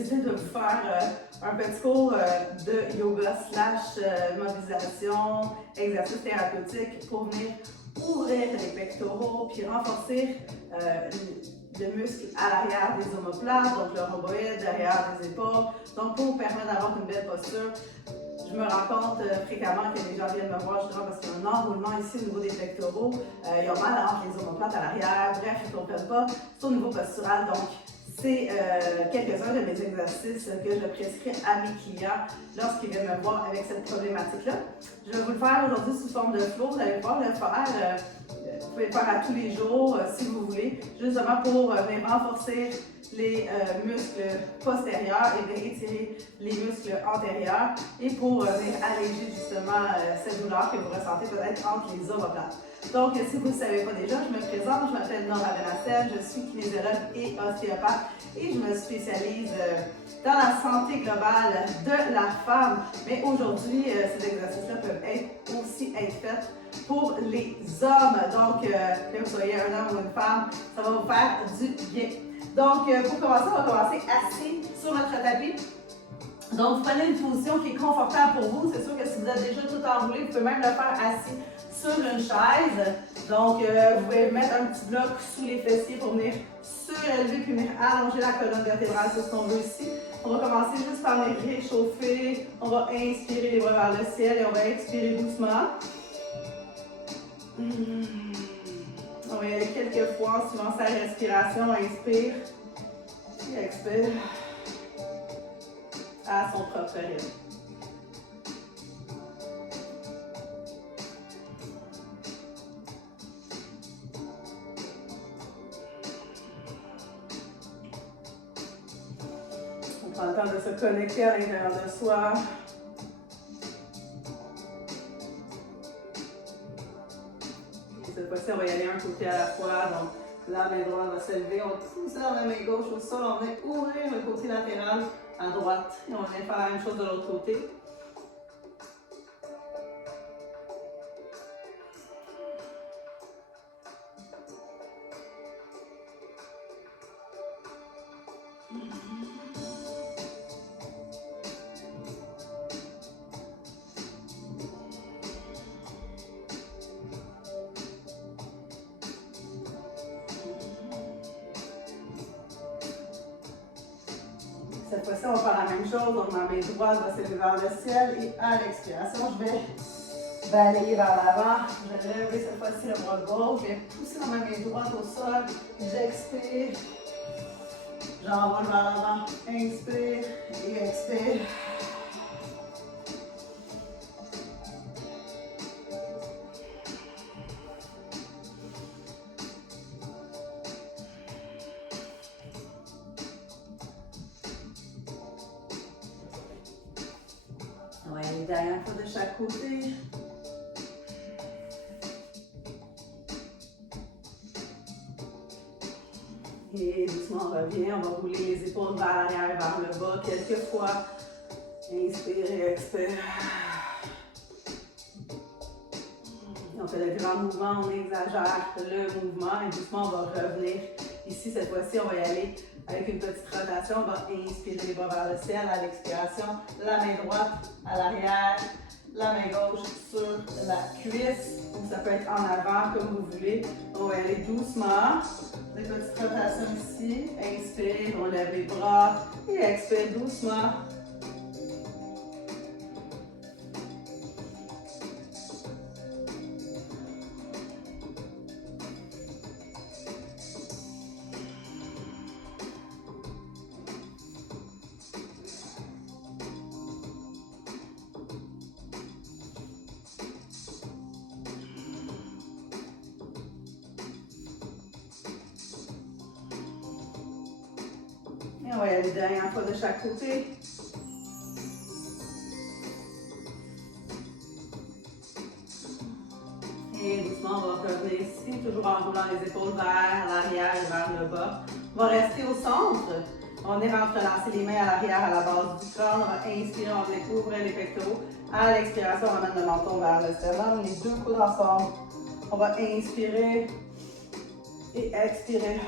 décidé de vous faire un petit cours de yoga / mobilisation, exercice thérapeutique pour venir ouvrir les pectoraux puis renforcer le muscle à l'arrière des omoplates, donc le rhomboïde, derrière des épaules, donc pour vous permettre d'avoir une belle posture. Je me rends compte fréquemment que les gens viennent me voir justement parce qu'il y a un enroulement ici au niveau des pectoraux. Ils ont mal entre les omoplates à l'arrière, bref, ils ne comprennent pas. C'est au niveau postural, donc c'est quelques-uns de mes exercices que je prescris à mes clients lorsqu'ils viennent me voir avec cette problématique-là. Je vais vous le faire aujourd'hui sous forme de flow. Vous allez pouvoir le faire. Vous pouvez le faire à tous les jours si vous voulez, justement pour venir renforcer les muscles postérieurs et venir étirer les muscles antérieurs et pour venir alléger justement cette douleur que vous ressentez peut-être entre les omoplates. Donc, si vous ne le savez pas déjà, je me présente, je m'appelle Nora Benassel, je suis kinésiologue et ostéopathe et je me spécialise dans la santé globale de la femme. Mais aujourd'hui, ces exercices-là peuvent aussi être faits pour les hommes. Donc, que vous soyez un homme ou une femme, ça va vous faire du bien. Donc, pour commencer, on va commencer assis sur notre tapis. Donc, vous prenez une position qui est confortable pour vous. C'est sûr que si vous êtes déjà tout enroulé, vous pouvez même le faire assis sur une chaise. Donc, vous pouvez mettre un petit bloc sous les fessiers pour venir surélever puis venir allonger la colonne vertébrale. C'est ce qu'on veut ici. On va commencer juste par les réchauffer. On va inspirer les bras vers le ciel et on va expirer doucement. On va y aller quelques fois en suivant sa respiration. Inspire et expire à son propre rythme. On prend le temps de se connecter à l'intérieur de soi. Cette fois-ci, on va y aller un côté à la fois. Donc, la main droite va s'élever. On pousse la main gauche au sol. On vient ouvrir le côté latéral à droite. Et on vient faire la même chose de l'autre côté. Cette fois-ci, on va faire la même chose. Donc, ma main droite va s'élever vers le ciel et à l'expiration, je vais balayer vers l'avant. Je vais lever cette fois-ci le bras gauche. Je vais pousser ma main droite au sol. J'expire. J'envole vers l'avant. Inspire et expire. On va aller derrière fois de chaque côté. Et doucement, on revient. On va rouler les épaules vers l'arrière et vers le bas quelques fois. Inspire et expire. On fait le grand mouvement, on exagère le mouvement et doucement, on va revenir. Ici, cette fois-ci, on va y aller avec une petite rotation. On va inspirer les bras vers le ciel à l'expiration. La main droite à l'arrière, la main gauche sur la cuisse. Donc, ça peut être en avant comme vous voulez. On va y aller doucement. Des petites rotations ici. Inspire, on lève les bras et expire doucement. Et on va y aller dernière fois de chaque côté. Et doucement, on va revenir ici, toujours en roulant les épaules vers l'arrière et vers le bas. On va rester au centre. On est entrelacer les mains à l'arrière, à la base du crâne. On va inspirer, on va ouvrir les pectoraux. À l'expiration, on ramène le menton vers le sternum, les deux coudes ensemble. On va inspirer et expirer.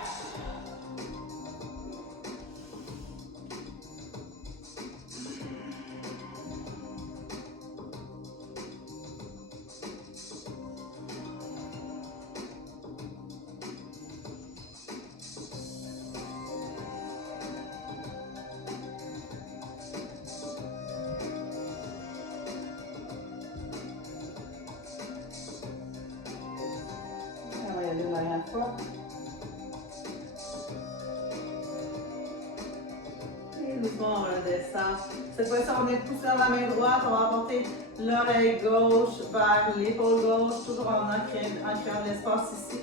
doucement, on redescend. Cette fois-ci, on est poussé dans la main droite. On va apporter l'oreille gauche vers l'épaule gauche, toujours en créant de l'espace ici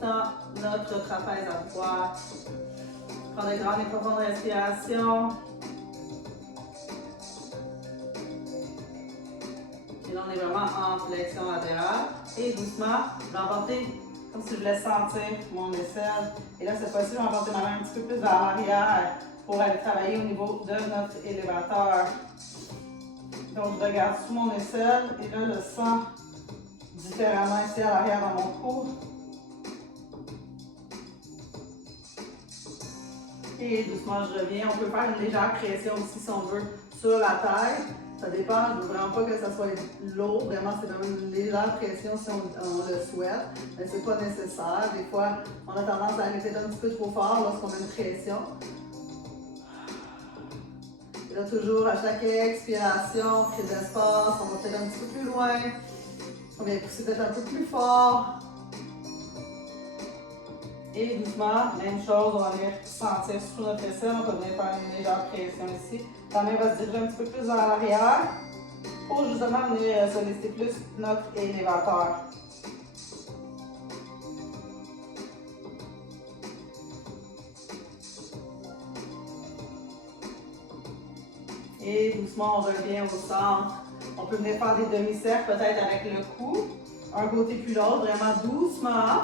dans notre trapèze à droite. Prends de grandes et profondes respirations. Et là, on est vraiment en flexion latérale. Et doucement, je vais emporter comme si je voulais sentir mon aisselle. Et là, cette fois-ci, je vais emporter ma main un petit peu plus vers l'arrière pour aller travailler au niveau de notre élévateur. Donc, je regarde sous mon aisselle et là, je sens différemment ici à l'arrière dans mon cou. Et doucement, je reviens. On peut faire une légère pression aussi si on veut sur la tête. Ça dépend, je ne veux vraiment pas que ça soit lourd. Vraiment, c'est vraiment une légère pression si on le souhaite. Mais ce n'est pas nécessaire. Des fois, on a tendance à aller peut-être un petit peu trop fort lorsqu'on met une pression. Et là, toujours à chaque expiration, on crée de l'espace. On va peut-être un petit peu plus loin. On vient pousser peut-être un peu plus fort. Et doucement, même chose, on va venir sentir sous notre aisselle, on peut venir faire une légère pression ici. La main va se diriger un petit peu plus vers l'arrière pour justement venir solliciter plus notre élévateur. Et doucement, on revient au centre. On peut venir faire des demi-cercles peut-être avec le cou, un côté puis l'autre, vraiment doucement.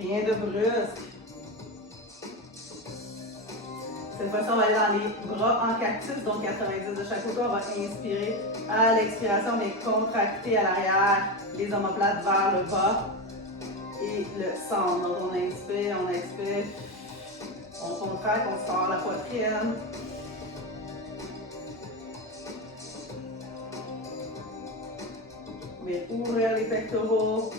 Rien de brusque. Cette fois-ci, on va aller dans les bras en cactus, donc 90 de chaque côté. On va inspirer à l'expiration, mais contracter à l'arrière, les omoplates vers le bas et le centre. Donc, on inspire, on contracte, on sort la poitrine. On vient ouvrir les pectoraux.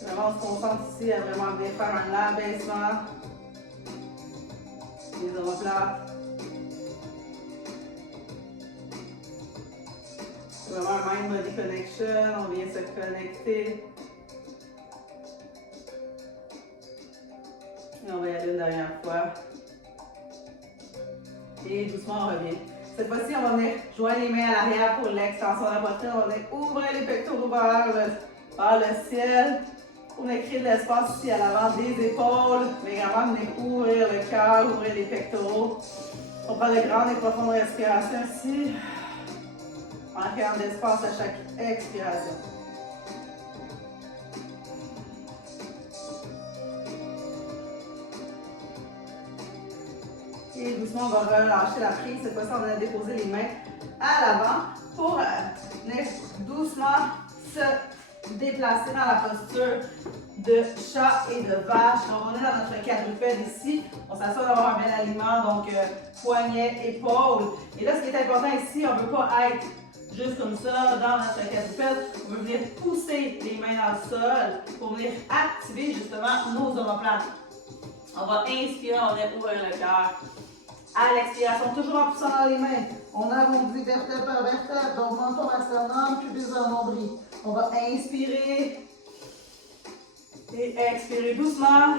Vraiment, on se concentre ici à vraiment bien faire un abaissement des omoplates. C'est vraiment un mind body connection, on vient se connecter. Et on va y aller une dernière fois. Et doucement, on revient. Cette fois-ci, on va venir joindre les mains à l'arrière pour l'extension de la poitrine. On va venir ouvrir les pectoraux vers le ciel. On a créé de l'espace ici à l'avant des épaules, mais également venir ouvrir le cœur, ouvrir les pectoraux. On prend de grandes et profondes respirations ici, en créant de l'espace à chaque expiration. Et doucement, on va relâcher la prise. Cette fois-ci, on va déposer les mains à l'avant pour venir doucement se déplacer dans la posture de chat et de vache. Donc, on est dans notre quadrupède ici. On s'assure d'avoir un bel alignement, donc poignet, épaule. Et là, ce qui est important ici, on ne veut pas être juste comme ça dans notre quadrupède. On veut venir pousser les mains dans le sol pour venir activer justement nos omoplates. On va inspirer, on va ouvrir le cœur. À l'expiration, toujours en poussant dans les mains. On arrondit vertèbre par vertèbre, donc menton à sternum, pubis en nombril. On va inspirer et expirer doucement.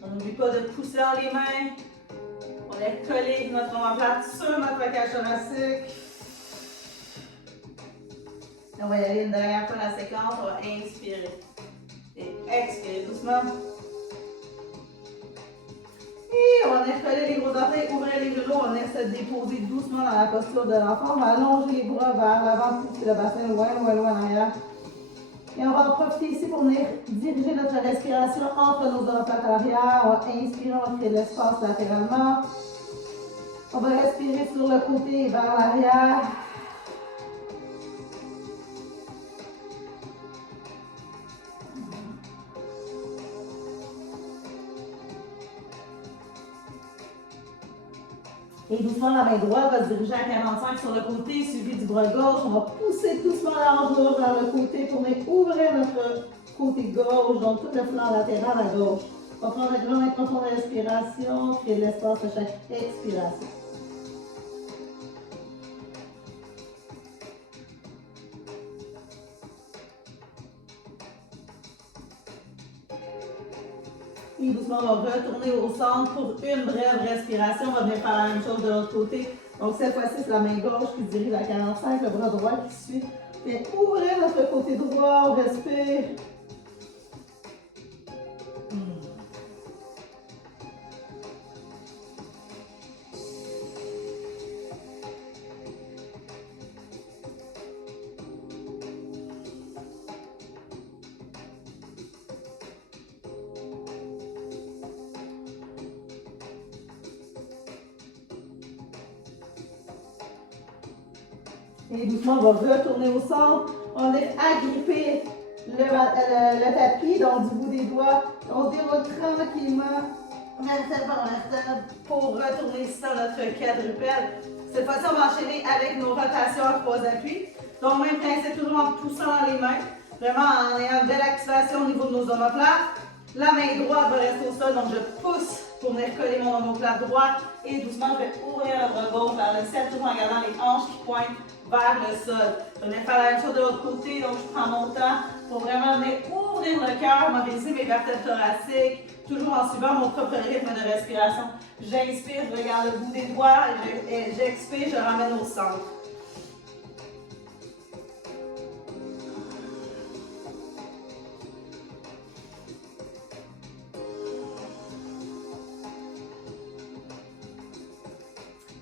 On n'oublie pas de pousser dans les mains. On est collé notre omoplate sur notre cage thoracique. Et on va y aller une dernière fois dans la séquence. On va inspirer et expirer doucement. Et on va venir coller les gros orteils, ouvrir les genoux. On va venir se déposer doucement dans la posture de l'enfant. On va allonger les bras vers l'avant, pousser le bassin loin en arrière. Et on va en profiter ici pour venir diriger notre respiration entre nos omoplates à l'arrière. On va inspirer, on va créer de l'espace latéralement. On va respirer sur le côté et vers l'arrière. Et doucement, la main droite va se diriger à 45 sur le côté, suivi du bras gauche. On va pousser doucement la hanche gauche vers le côté pour venir ouvrir notre côté gauche, donc tout le flanc latéral à gauche. On va prendre une grande et profonde respiration, créer de l'espace à chaque expiration. Et doucement, on va retourner au centre pour une brève respiration. On va venir faire la même chose de l'autre côté. Donc cette fois-ci, c'est la main gauche qui se dirige à 45, le bras droit qui suit. Viens ouvrir notre côté droit, on respire. Et doucement, on va retourner au centre. On va agripper le tapis, donc du bout des doigts. On se déroule tranquillement, vertèbre par vertèbre, pour retourner ici dans notre quadrupède. Cette fois-ci, on va enchaîner avec nos rotations à 3 appuis. Donc, même principe, toujours en poussant dans les mains. Vraiment en ayant une belle activation au niveau de nos omoplates. La main droite va rester au sol, donc je pousse pour venir coller mon omoplate droite. Et doucement, je vais ouvrir le bras gauche vers le ciel, toujours en gardant les hanches qui pointent vers le sol. Je vais faire la même chose de l'autre côté, donc je prends mon temps pour vraiment venir ouvrir le cœur, mobiliser mes vertèbres thoraciques, toujours en suivant mon propre rythme de respiration. J'inspire, je regarde le bout des doigts, et j'expire, je ramène au centre.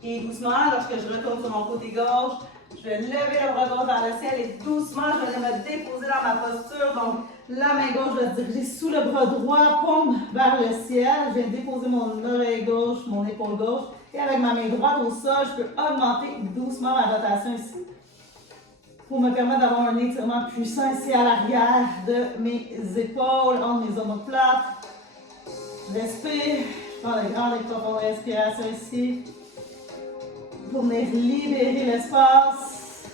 Et doucement, lorsque je retourne sur mon côté gauche, je vais lever le bras gauche vers le ciel et doucement, je vais me déposer dans ma posture. Donc, la main gauche va se diriger sous le bras droit, paume vers le ciel. Je vais déposer mon oreille gauche, mon épaule gauche. Et avec ma main droite au sol, je peux augmenter doucement ma rotation ici pour me permettre d'avoir un étirement puissant ici à l'arrière de mes épaules, entre mes omoplates. Je respire, je prends de grandes et profondes respirations ici pour venir libérer l'espace.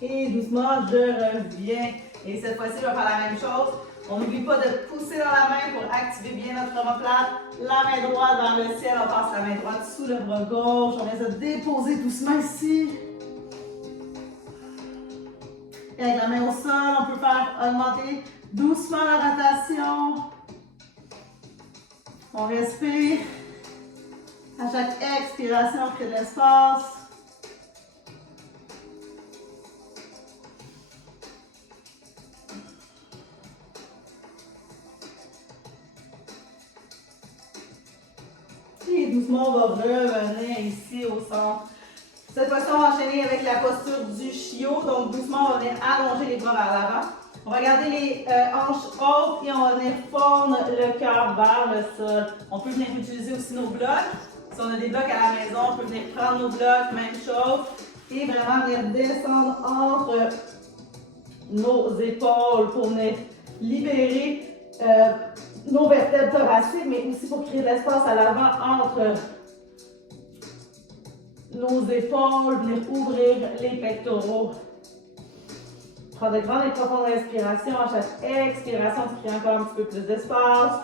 Et doucement, je reviens. Et cette fois-ci, je vais faire la même chose. On n'oublie pas de pousser dans la main pour activer bien notre omoplate. La main droite vers le ciel, on passe la main droite sous le bras gauche. On vient se déposer doucement ici. Et avec la main au sol, on peut faire augmenter doucement la rotation. On respire. À chaque expiration, on crée de l'espace. Et doucement, on va revenir ici au centre. Cette fois-ci, on va enchaîner avec la posture du chiot. Donc, doucement, on va venir allonger les bras vers l'avant. On va garder les hanches hautes et on va venir fondre le cœur vers le sol. On peut venir utiliser aussi nos blocs. Si on a des blocs à la maison, on peut venir prendre nos blocs, même chose. Et vraiment venir descendre entre nos épaules pour venir libérer nos vertèbres thoraciques, mais aussi pour créer de l'espace à l'avant entre nos épaules, venir ouvrir les pectoraux. Prendre de grandes et profondes respirations. À chaque expiration, tu crées encore un petit peu plus d'espace.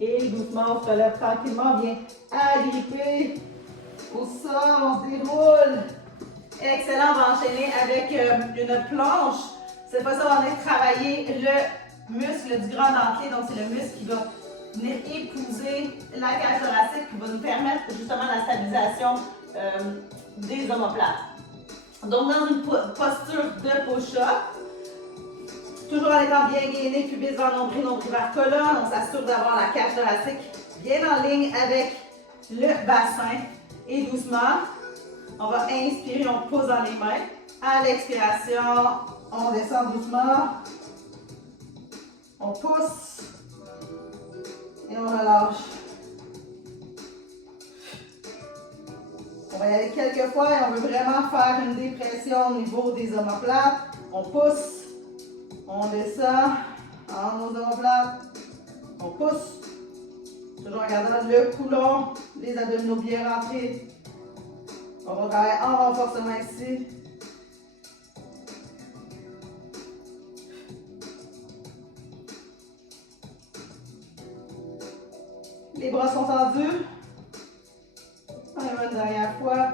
Et doucement, on se relève tranquillement, bien agripper au sol, on se déroule. Excellent, on va enchaîner avec une planche. Cette fois-ci, on va venir travailler le muscle du grand dentier. Donc, c'est le muscle qui va venir épouser la cage thoracique, qui va nous permettre justement la stabilisation des omoplates. Donc, dans une posture de push-up, toujours en étant bien gainé, pubis vers nombril vers colonne, on s'assure d'avoir la cage thoracique bien en ligne avec le bassin. Et doucement, on va inspirer, on pose dans les mains. À l'expiration, on descend doucement. On pousse et on relâche. On va y aller quelques fois et on veut vraiment faire une dépression au niveau des omoplates. On pousse, on descend en nos omoplates, on pousse. Toujours en gardant le coulon, les abdominaux bien rentrés. On va travailler en renforcement ici. Les bras sont tendus. On y va une dernière fois.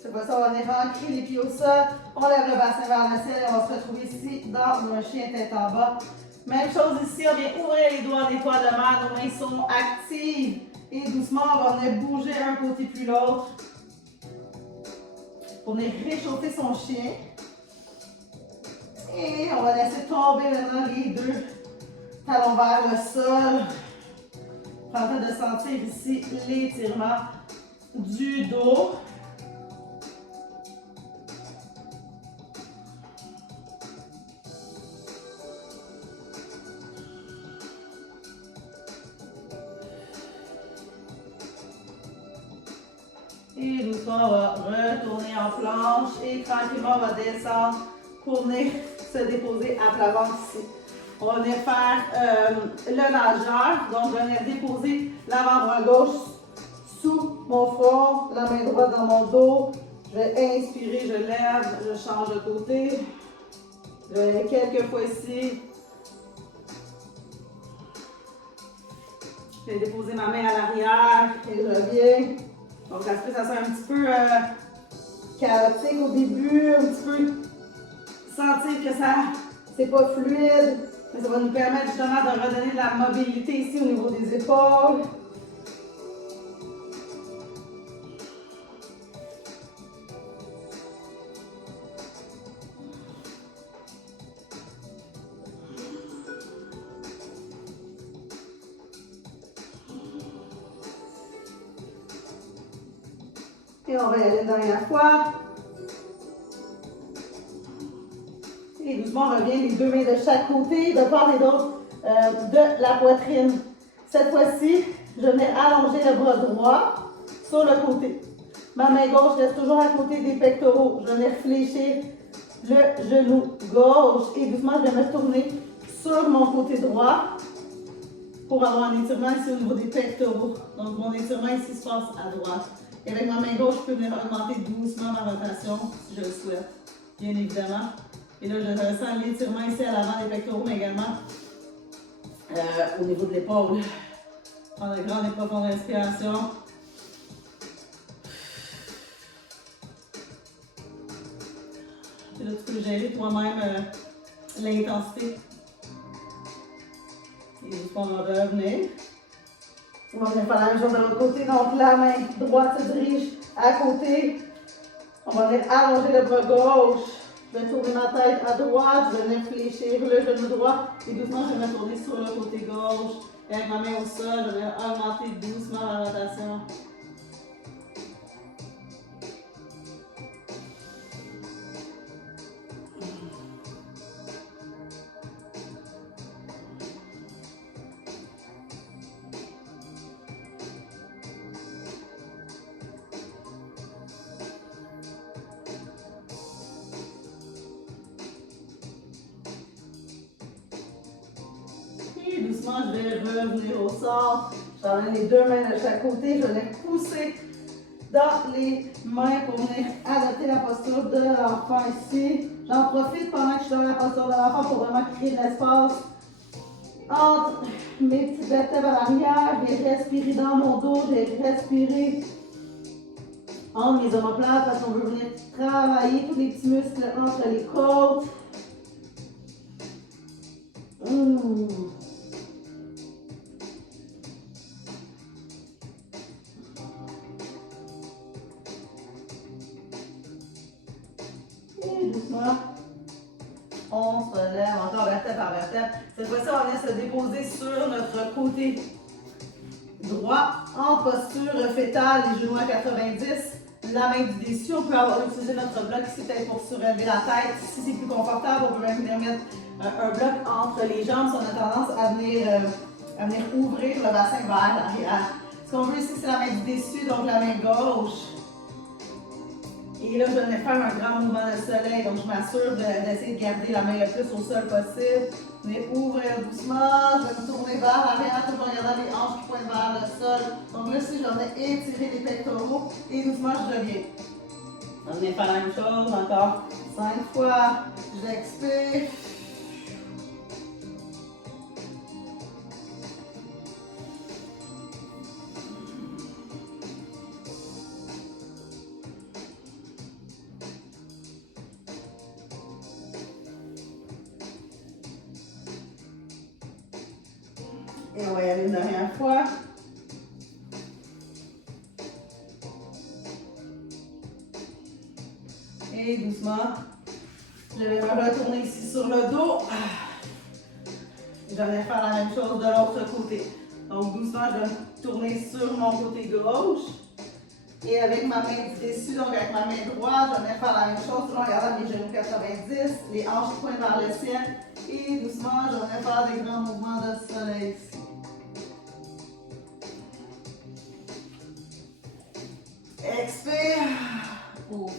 Cette fois-ci, on va venir ancrer les pieds au sol. On lève le bassin vers le ciel et on va se retrouver ici dans un chien tête en bas. Même chose ici, on vient ouvrir les doigts en étoile de mer. Nos mains sont actives. Et doucement, on va venir bouger un côté puis l'autre. Pour venir réchauffer son chien. Et on va laisser tomber maintenant les deux talons vers le sol. Prends le temps de sentir ici l'étirement du dos. Et doucement, on va retourner en planche et tranquillement, on va descendre pour venir se déposer à plat ventre ici. On va venir faire le nageur, donc venir déposer l'avant-bras gauche sous mon front, la main droite dans mon dos. Je vais inspirer, je lève, je change de côté. Je vais quelques fois ici. Je vais déposer ma main à l'arrière et je reviens. Donc ça se peut que ça soit un petit peu chaotique au début, un petit peu sentir que ça c'est pas fluide, mais ça va nous permettre justement de redonner de la mobilité ici au niveau des épaules. Et on va y aller une dernière fois. Et doucement, on revient les deux mains de chaque côté, de part et d'autre de la poitrine. Cette fois-ci, je vais allonger le bras droit sur le côté. Ma main gauche reste toujours à côté des pectoraux. Je vais fléchir le genou gauche et doucement, je vais me tourner sur mon côté droit pour avoir un étirement ici au niveau des pectoraux. Donc, mon étirement ici se passe à droite. Et avec ma main gauche, je peux venir augmenter doucement ma rotation si je le souhaite, bien évidemment. Et là, je ressens l'étirement ici à l'avant des pectoraux, mais également au niveau de l'épaule. Prendre de grandes et profondes respirations. Et là, tu peux gérer toi-même l'intensité. Et doucement, on va revenir. On va venir faire la même chose de l'autre côté. Donc, la main droite se dirige à côté. On va venir allonger le bras gauche. Je vais tourner ma tête à droite. Je vais venir fléchir le genou droit. Et doucement, je vais me tourner sur le côté gauche. Et avec ma main au sol, je vais augmenter doucement la rotation. Doucement, je vais revenir au centre. J'emmène les deux mains de chaque côté. Je vais les pousser dans les mains pour venir adopter la posture de l'enfant ici. J'en profite pendant que je suis dans la posture de l'enfant pour vraiment créer de l'espace entre mes petites vertèbres à l'arrière. Je vais respirer dans mon dos. Je vais respirer entre mes omoplates parce qu'on veut venir travailler tous les petits muscles entre les côtes. Et doucement, on se relève encore vertèbre par vertèbre. Cette fois-ci, on va venir se déposer sur notre côté droit en posture fétale, les genoux à 90. La main du dessus, on peut utiliser notre bloc ici peut-être pour surélever la tête. Si c'est plus confortable, on peut même venir mettre un bloc entre les jambes si on a tendance à venir ouvrir le bassin vers l'arrière. Ce qu'on veut ici, c'est la main du dessus, donc la main gauche. Et là, je vais faire un grand mouvement de soleil. Donc, je m'assure d'essayer de garder la main le plus au sol possible. Je vais ouvrir doucement. Je vais me tourner vers l'arrière, tout en regardant les hanches qui pointent vers le sol. Donc là, si je vais étirer les pectoraux. Et doucement, je reviens. On vient faire la même chose. Encore 5 fois. J'expire. Et on va y aller une dernière fois. Et doucement, je vais me retourner ici sur le dos. Je vais faire la même chose de l'autre côté. Donc doucement, je vais me tourner sur mon côté gauche. Et avec ma main dessus, donc avec ma main droite, je vais faire la même chose en regardant mes genoux 90, les hanches pointent vers le ciel. Et doucement, je vais faire des grands mouvements de soleil ici. Expire. Ouvre.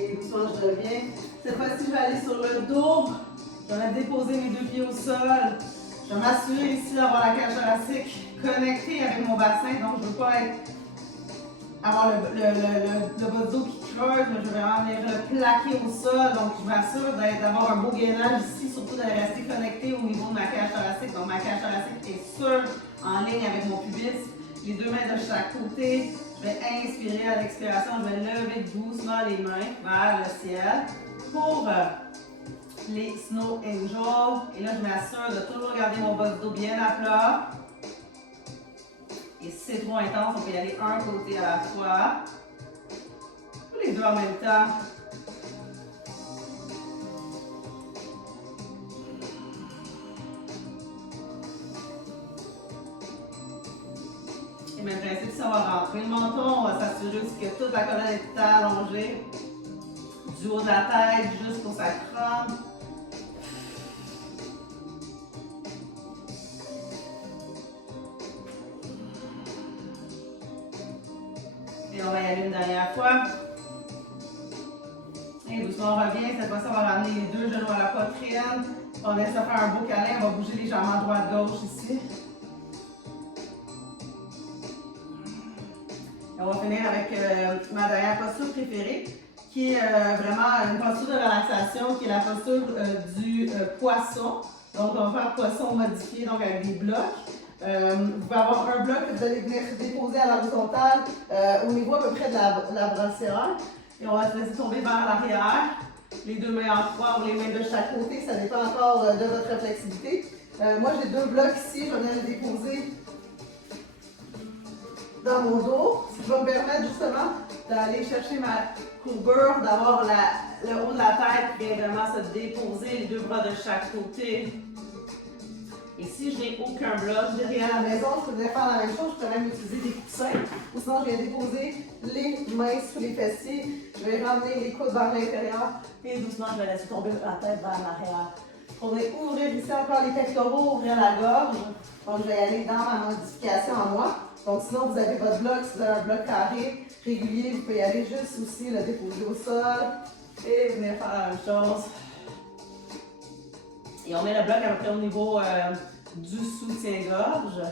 Et doucement, je reviens. Cette fois-ci, je vais aller sur le dos. Je vais déposer mes deux pieds au sol. Je vais m'assurer ici d'avoir la cage thoracique connectée avec mon bassin. Donc, je ne veux pas avoir le bas de dos qui creuse, mais je vais vraiment venir le plaquer au sol. Donc, je m'assure d'avoir un beau gainage ici, surtout de rester connecté au niveau de ma cage thoracique. Donc, ma cage thoracique est sûre, en ligne avec mon pubis. Les deux mains de chaque côté. Je vais inspirer à l'expiration. Je vais lever doucement les mains vers le ciel pour les Snow Angels. Et là, je m'assure de toujours garder mon bas de dos bien à plat. Et si c'est trop intense, on peut y aller un côté à la fois. Ou les deux en même temps. Et même principe, si on va rentrer le menton, on va s'assurer aussi que toute la colonne est allongée. Du haut de la tête jusqu'au sacrum. Et on va y aller une dernière fois. Et doucement, on revient. Cette fois-ci, on va ramener les deux genoux à la poitrine. On laisse faire un beau câlin. On va bouger légèrement droite-gauche ici. Et on va finir avec ma dernière posture préférée, qui est vraiment une posture de relaxation, qui est la posture du poisson. Donc, on va faire poisson modifié, donc avec des blocs. Vous pouvez avoir un bloc que vous allez venir déposer à l'horizontale au niveau à peu près de la brassière. Et on va se laisser tomber vers l'arrière. Les deux mains en croix ou les mains de chaque côté, ça dépend encore de votre flexibilité. Moi, j'ai deux blocs ici, je vais venir les déposer dans mon dos. Ce qui va me permettre justement d'aller chercher ma courbure, d'avoir le haut de la tête qui vient vraiment se déposer, les deux bras de chaque côté. Et si je n'ai aucun bloc, je n'ai rien à la maison, je peux venir faire la même chose, je peux même utiliser des coussins. Ou sinon, je viens déposer les mains sous les fessiers. Je vais ramener les coudes vers l'intérieur et doucement, je vais laisser tomber la tête vers l'arrière. On va ouvrir ici encore les pectoraux, ouvrir la gorge. Donc, je vais aller dans ma modification en moi. Donc, sinon, vous avez votre bloc, si vous avez un bloc carré régulier, vous pouvez aller juste aussi le déposer au sol et venir faire la même chose. Et on met le bloc à peu près au niveau du soutien-gorge.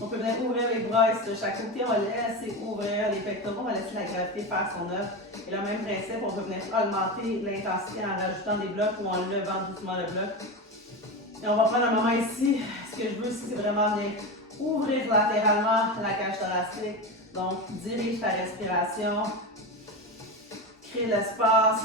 On peut venir ouvrir les bras ici de chaque côté. On va laisser ouvrir les pectoraux. On va laisser la gravité faire son œuvre. Et le même principe, on peut venir augmenter l'intensité en rajoutant des blocs ou en levant doucement le bloc. Et on va prendre un moment ici. Ce que je veux ici, c'est vraiment venir ouvrir latéralement la cage thoracique. Donc, dirige ta respiration. Crée l'espace.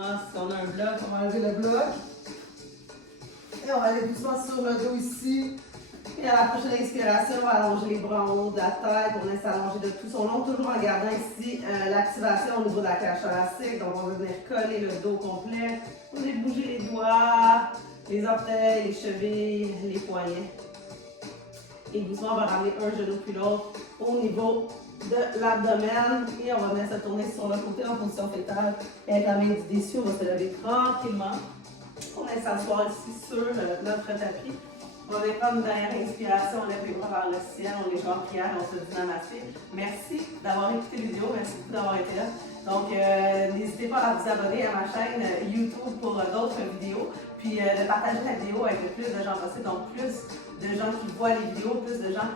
doucement, si on a un bloc, on va enlever le bloc. Et on va aller doucement sur le dos ici. Et à la prochaine inspiration, on va allonger les bras en haut de la tête. On laisse allonger de tout son long, toujours en gardant ici l'activation au niveau de la cage thoracique. Donc, on va venir coller le dos complet. On va bouger les doigts, les orteils, les chevilles, les poignets. Et doucement, on va ramener un genou puis l'autre au niveau de l'abdomen. Et on va venir se tourner sur le côté en position fétale. Et avec la main du dessus, on va se lever tranquillement. On va s'asseoir ici sur notre tapis. On va prendre une dernière inspiration, on lève les bras vers le ciel, on les joue en prière, on se dit namaste. Merci d'avoir écouté la vidéo, merci beaucoup d'avoir été là. Donc, n'hésitez pas à vous abonner à ma chaîne YouTube pour d'autres vidéos, puis de partager la vidéo avec le plus de gens possible, donc plus de gens qui voient les vidéos, plus de gens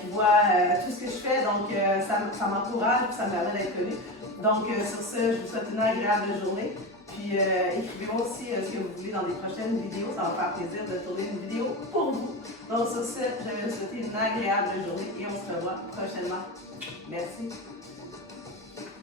qui voient tout ce que je fais, donc ça m'encourage, ça me permet d'être connu. Donc, sur ce, je vous souhaite une agréable journée. Puis écrivez-moi aussi ce que vous voulez dans les prochaines vidéos. Ça va me faire plaisir de tourner une vidéo pour vous. Donc sur ce, je vais vous souhaiter une agréable journée et on se revoit prochainement. Merci.